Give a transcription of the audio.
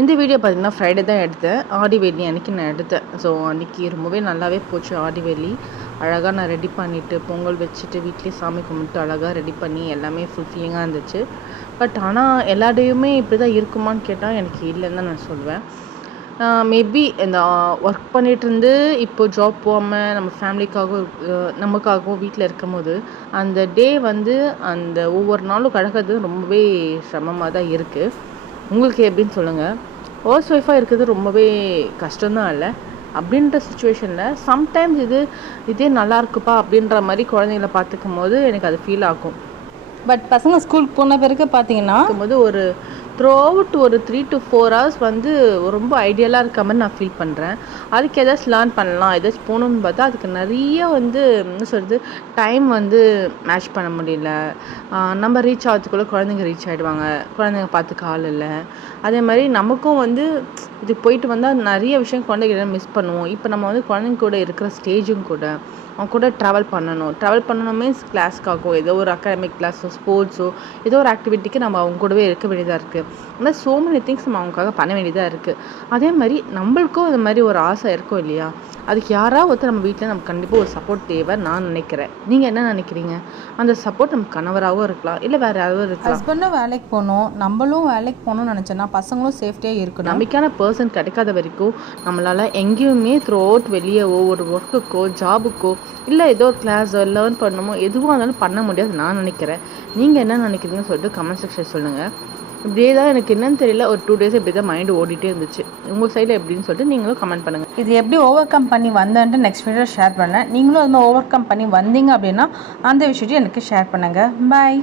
இந்த வீடியோ பார்த்திங்கன்னா ஃப்ரைடே தான் எடுத்தேன். ஆடி வெள்ளி அன்றைக்கி நான் எடுத்தேன். ஸோ அன்றைக்கி ரொம்பவே நல்லாவே போச்சு ஆடி வெள்ளி. அழகாக நான் ரெடி பண்ணிவிட்டு பொங்கல் வச்சுட்டு வீட்லேயே சாமி கும்பிட்டு அழகாக ரெடி பண்ணி எல்லாமே ஃபுல்ஃபில்லிங்காக இருந்துச்சு. பட் ஆனால் எல்லா டேயுமே இப்படி தான் இருக்குமான்னு கேட்டால் எனக்கு இல்லைன்னு தான் நான் சொல்லுவேன். மேபி இந்த ஒர்க் பண்ணிகிட்டு இருந்து இப்போ ஜாப் போகாமல் நம்ம ஃபேமிலிக்காகவும் நமக்காகவும் வீட்டில் இருக்கும்போது அந்த டே வந்து அந்த ஒவ்வொரு நாளும் கடக்கிறது ரொம்பவே சிரமமாக தான் இருக்குது. உங்களுக்கு எப்படின்னு சொல்லுங்கள். ஹவுஸ் ஒய்ஃபாக இருக்கிறது ரொம்பவே கஷ்டம்தான் இல்லை அப்படின்ற சுச்சுவேஷனில் சம்டைம்ஸ் இதே நல்லா இருக்குப்பா அப்படின்ற மாதிரி குழந்தைங்கள பார்த்துக்கும் போது எனக்கு அது ஃபீல் ஆகும். பட் பசங்க ஸ்கூலுக்கு போன பிறகு பார்த்தீங்கன்னா போது ஒரு த்ரூ அவுட் ஒரு 3 to 4 hours வந்து ரொம்ப ஐடியலாக இருக்க மாதிரி நான் ஃபீல் பண்ணுறேன். அதுக்கு ஏதாச்சும் லேர்ன் பண்ணலாம், ஏதாச்சும் போகணுன்னு பார்த்தா அதுக்கு நிறைய வந்து என்ன சொல்கிறது, டைம் வந்து மேட்ச் பண்ண முடியல. நம்ம ரீச் ஆகிறதுக்குள்ளே குழந்தைங்க ரீச் ஆகிடுவாங்க, குழந்தைங்க பார்த்துக்க ஆள் இல்லை. அதே மாதிரி நமக்கும் வந்து இது போயிட்டு வந்தால் நிறைய விஷயம் குழந்தைங்க மிஸ் பண்ணுவோம். இப்போ நம்ம வந்து குழந்தைங்க கூட இருக்கிற ஸ்டேஜும் கூட அவங்க கூட ட்ராவல் பண்ணணும் மீன்ஸ் கிளாஸ்க்காகவோ ஏதோ ஒரு அகாடமிக் கிளாஸோ ஸ்போர்ட்ஸோ ஏதோ ஒரு ஆக்டிவிட்டிக்கு நம்ம அவங்க கூடவே இருக்க வேண்டியதாக இருக்குது. ஆனால் ஸோ மெனி திங்ஸ் நம்ம அவங்களுக்காக பண்ண வேண்டியதாக இருக்குது. அதே மாதிரி நம்மளுக்கும் இந்த மாதிரி ஒரு ஆசை இருக்கும் இல்லையா, அதுக்கு யாராவது ஒருத்தர் நம்ம வீட்டில் நமக்கு கண்டிப்பாக ஒரு சப்போர்ட் தேவை நான் நினைக்கிறேன். நீங்கள் என்ன நினைக்கிறீங்க? அந்த சப்போர்ட் நம்ம கணவராகவும் இருக்கலாம், இல்லை வேறு யாராவது இருக்கலாம். ஹஸ்பண்டும் வேலைக்கு போகணும், நம்மளும் வேலைக்கு போகணும்னு நினச்சோன்னா பசங்களும் சேஃப்டியாக இருக்கணும். நம்பிக்கையான பர்சன் கிடைக்காத வரைக்கும் நம்மளால் எங்கேயுமே த்ரூ அவுட் வெளியே ஒவ்வொரு ஒர்க்குக்கோ ஜாபுக்கோ இல்லை ஏதோ ஒரு கிளாஸோ லேர்ன் பண்ணணுமோ எதுவாக இருந்தாலும் பண்ண முடியாது நான் நினைக்கிறேன். நீங்கள் என்ன நினைக்கிறீங்கன்னு சொல்லிட்டு கமெண்ட் செக்ஷன் சொல்லுங்கள். இப்படியே தான் எனக்கு என்னன்னு தெரியல, ஒரு 2 days இப்படி தான் மைண்டு ஓடிட்டே இருந்துச்சு. உங்கள் சைடில் எப்படின்னு சொல்லிட்டு நீங்களும் கமெண்ட் பண்ணுங்கள். இது எப்படி ஓவர் கம் பண்ணி வந்தேன்ட்டு நெக்ஸ்ட் வீடியோ ஷேர் பண்ணேன். நீங்களும் அது மாதிரி ஓவர் கம் பண்ணி வந்தீங்க அப்படின்னா அந்த விஷயத்தையும் எனக்கு ஷேர் பண்ணுங்கள். பாய்.